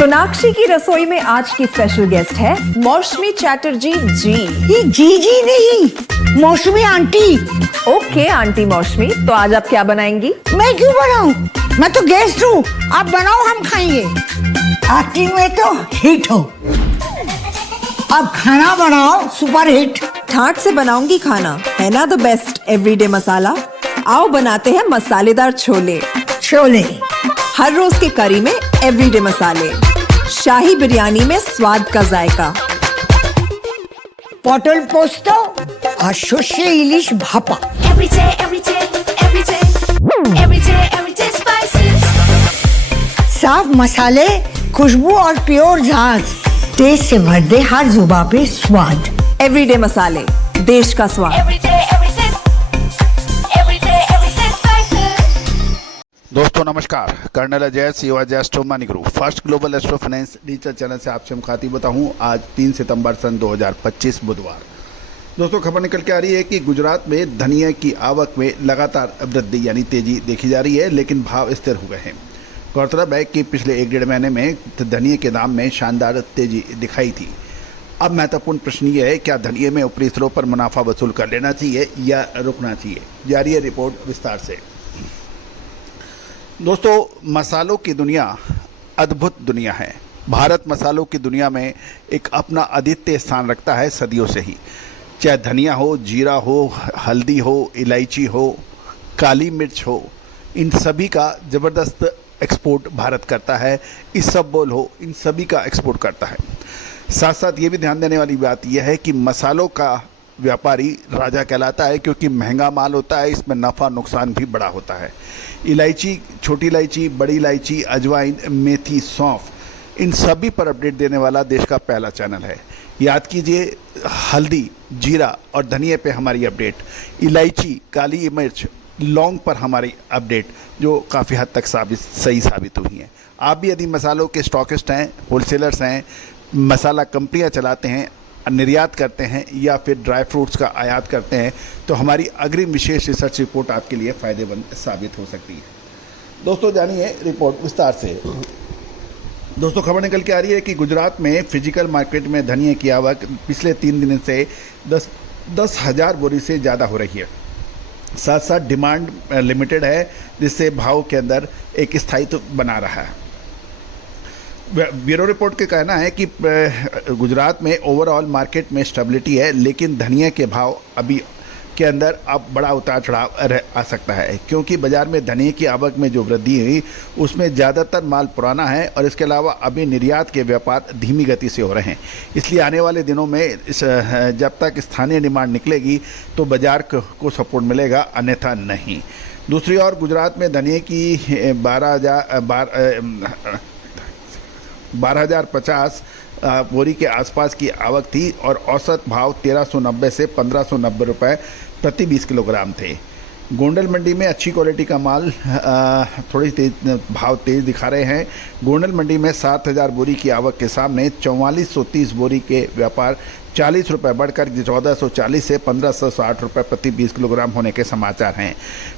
सोनाक्षी की रसोई में आज की स्पेशल गेस्ट है मौसमी चैटर्जी जी। ये जी नहीं, मौसमी आंटी। ओके आंटी मौसमी, तो आज आप क्या बनाएंगी? मैं क्यों बनाऊं? मैं तो गेस्ट हूँ, आप बनाओ हम खाएंगे। एक्टिंग में तो हिट हो, अब खाना बनाओ सुपर हिट। ठाट से बनाऊंगी खाना, है ना द बेस्ट एवरीडे मसाला। आओ बनाते हैं मसालेदार छोले। छोले हर रोज के करी में एवरीडे मसाले, शाही बिरयानी में स्वाद का जायका। পটল পোস্ত আর সর্ষে ইলিশ ভাপা। साफ मसाले, खुशबू और प्योर झांझ, टेस्ट से भर दे हर जुबान पे स्वाद। एवरीडे मसाले, देश का स्वाद। दोस्तों नमस्कार, colonel Ajay CO Ajay astro money group first global astro finance digital channel से आपसे मुखातिब होता हूँ। आज 3 सितंबर सन 2025 बुधवार। दोस्तों खबर निकल के आ रही है कि गुजरात में धनिया की आवक में लगातार वृद्धि यानी तेजी देखी जा रही है, लेकिन भाव स्थिर हो गए हैं। गौरतलब है कि पिछले 1-1.5 महीने में धनिया के दाम में शानदार तेजी दिखाई थी। अब महत्वपूर्ण प्रश्न ये है, क्या धनिया में ऊपरी स्तरों पर मुनाफा वसूल कर लेना चाहिए या रुकना चाहिए? जारी है रिपोर्ट विस्तार से। दोस्तों मसालों की दुनिया अद्भुत दुनिया है। भारत मसालों की दुनिया में एक अपना अद्वितीय स्थान रखता है सदियों से ही। चाहे धनिया हो, जीरा हो, हल्दी हो, इलायची हो, काली मिर्च हो, इन सभी का ज़बरदस्त एक्सपोर्ट भारत करता है। इसबगोल हो, इन सभी का एक्सपोर्ट करता है। साथ साथ ये भी ध्यान देने वाली बात यह है कि मसालों का व्यापारी राजा कहलाता है, क्योंकि महंगा माल होता है, इसमें नफ़ा नुकसान भी बड़ा होता है। इलायची, छोटी इलायची, बड़ी इलायची, अजवाइन, मेथी, सौंफ, इन सभी पर अपडेट देने वाला देश का पहला चैनल है। याद कीजिए, हल्दी, जीरा और धनिया पे हमारी अपडेट, इलायची, काली मिर्च, लौंग पर हमारी अपडेट, जो काफ़ी हद तक सही साबित हुई हैं। आप भी यदि मसालों के स्टॉकिस्ट हैं, होलसेलर्स हैं, मसाला कंपनियां चलाते हैं, निर्यात करते हैं या फिर ड्राई फ्रूट्स का आयात करते हैं, तो हमारी अग्रिम विशेष रिसर्च रिपोर्ट आपके लिए फ़ायदेमंद साबित हो सकती है। दोस्तों जानिए रिपोर्ट विस्तार से। दोस्तों खबर निकल के आ रही है कि गुजरात में फिजिकल मार्केट में धनिया की आवक पिछले 3 दिन से 10,000 बोरी से ज़्यादा हो रही है। साथ साथ डिमांड लिमिटेड है, जिससे भाव के अंदर एक स्थायित्व बना रहा है। ब्यूरो रिपोर्ट का कहना है कि गुजरात में ओवरऑल मार्केट में स्टेबिलिटी है, लेकिन धनिया के भाव अभी के अंदर अब बड़ा उतार चढ़ाव आ सकता है, क्योंकि बाज़ार में धनिया की आवक में जो वृद्धि हुई उसमें ज़्यादातर माल पुराना है और इसके अलावा अभी निर्यात के व्यापार धीमी गति से हो रहे हैं। इसलिए आने वाले दिनों में जब तक स्थानीय डिमांड निकलेगी तो बाज़ार को सपोर्ट मिलेगा, अन्यथा नहीं। दूसरी ओर गुजरात में धनिया की 12,050 बोरी के आसपास की आवक थी और औसत भाव 1390 से 1590 रुपये प्रति 20 किलोग्राम थे। गोंडल मंडी में अच्छी क्वालिटी का माल थोड़ी भाव तेज़ दिखा रहे हैं। गोंडल मंडी में 7,000 बोरी की आवक के सामने 4430 बोरी के व्यापार 40 रुपये बढ़कर 1440 से 1560 रुपये प्रति 20 किलोग्राम होने के समाचार हैं।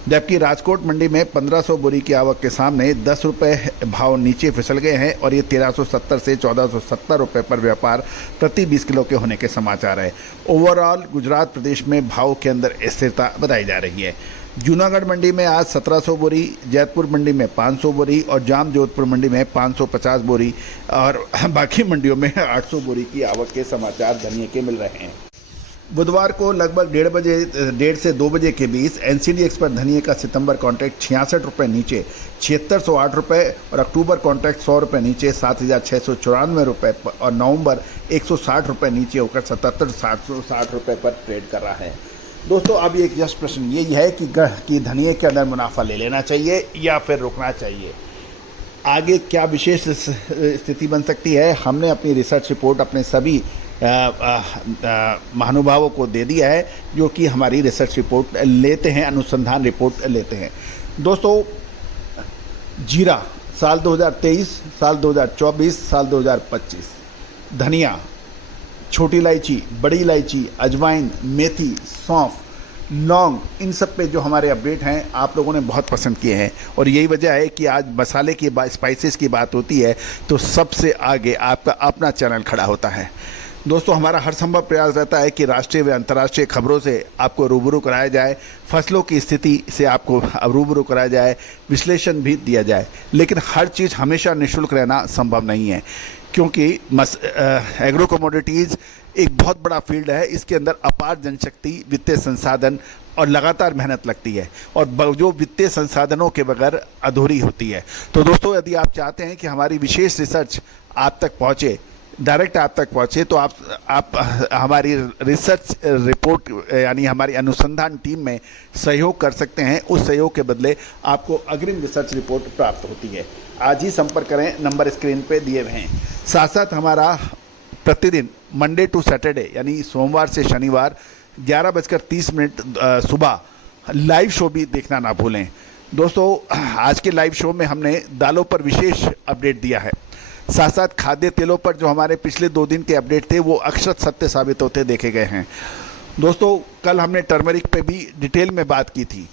जबकि राजकोट मंडी में 1500 बोरी की आवक के सामने 10 रुपये भाव नीचे फिसल गए हैं और ये 1370 से 1470 रुपये पर व्यापार प्रति 20 किलो के होने के समाचार है। ओवरऑल गुजरात प्रदेश में भाव के अंदर स्थिरता बताई जा रही है। जूनागढ़ मंडी में आज 1700 बोरी, जयपुर मंडी में 500 बोरी और जाम जोधपुर मंडी में 550 बोरी और बाकी मंडियों में 800 बोरी की आवक के समाचार धनिया के मिल रहे हैं। बुधवार को लगभग 1:30 से 2 बजे के बीच NCDX पर धनिया का सितंबर कॉन्ट्रैक्ट 66 रुपये नीचे 7608 रुपये और अक्टूबर कॉन्ट्रैक्ट 100 रुपये नीचे 7694 रुपये और नवंबर 160 रुपये नीचे होकर 7760 रुपये पर ट्रेड कर रहा है। दोस्तों अब एक जस्ट प्रश्न यही है कि धनिया के अंदर मुनाफा ले लेना चाहिए या फिर रुकना चाहिए। आगे क्या विशेष स्थिति बन सकती है, हमने अपनी रिसर्च रिपोर्ट अपने सभी महानुभावों को दे दिया है, जो कि हमारी रिसर्च रिपोर्ट लेते हैं, अनुसंधान रिपोर्ट लेते हैं। दोस्तों जीरा साल 2023, साल 2024, साल 2025, धनिया, छोटी इलायची, बड़ी इलायची, अजवाइन, मेथी, सौंफ, लौंग, इन सब पे जो हमारे अपडेट हैं आप लोगों ने बहुत पसंद किए हैं और यही वजह है कि आज मसाले की स्पाइसेस की बात होती है तो सबसे आगे आपका अपना चैनल खड़ा होता है। दोस्तों, हमारा हर संभव प्रयास रहता है कि राष्ट्रीय व अंतर्राष्ट्रीय खबरों से आपको रूबरू कराया जाए, फसलों की स्थिति से आपको रूबरू कराया जाए, विश्लेषण भी दिया जाए, लेकिन हर चीज़ हमेशा निःशुल्क रहना संभव नहीं है क्योंकि एग्रो कमोडिटीज़ एक बहुत बड़ा फील्ड है। इसके अंदर अपार जनशक्ति, वित्तीय संसाधन और लगातार मेहनत लगती है और जो वित्तीय संसाधनों के बगैर अधूरी होती है। तो दोस्तों, यदि आप चाहते हैं कि हमारी विशेष रिसर्च आप तक पहुँचे, डायरेक्ट आप तक पहुँचे, तो आप हमारी रिसर्च रिपोर्ट यानी हमारी अनुसंधान टीम में सहयोग कर सकते हैं। उस सहयोग के बदले आपको अग्रिम रिसर्च रिपोर्ट प्राप्त होती है। आज ही संपर्क करें, नंबर स्क्रीन पे दिए हुए हैं। साथ साथ हमारा प्रतिदिन मंडे टू सैटरडे यानी सोमवार से शनिवार 11:30 सुबह लाइव शो भी देखना ना भूलें। दोस्तों, आज के लाइव शो में हमने दालों पर विशेष अपडेट दिया है। साथ साथ खाद्य तेलों पर जो हमारे पिछले 2 दिन के अपडेट थे वो अक्षर सत्य साबित होते देखे गए हैं। दोस्तों, कल हमने टर्मरिक पे भी डिटेल में बात की थी,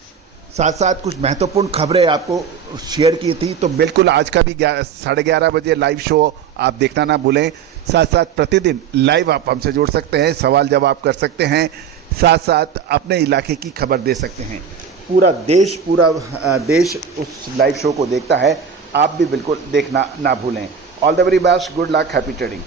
साथ साथ कुछ महत्वपूर्ण खबरें आपको शेयर की थी। तो बिल्कुल आज का भी 11:30 बजे लाइव शो आप देखना ना भूलें। साथ साथ प्रतिदिन लाइव आप हमसे जुड़ सकते हैं, सवाल जवाब कर सकते हैं, साथ साथ अपने इलाके की खबर दे सकते हैं। पूरा देश उस लाइव शो को देखता है, आप भी बिल्कुल देखना ना भूलें। All the very best, good luck, happy trading.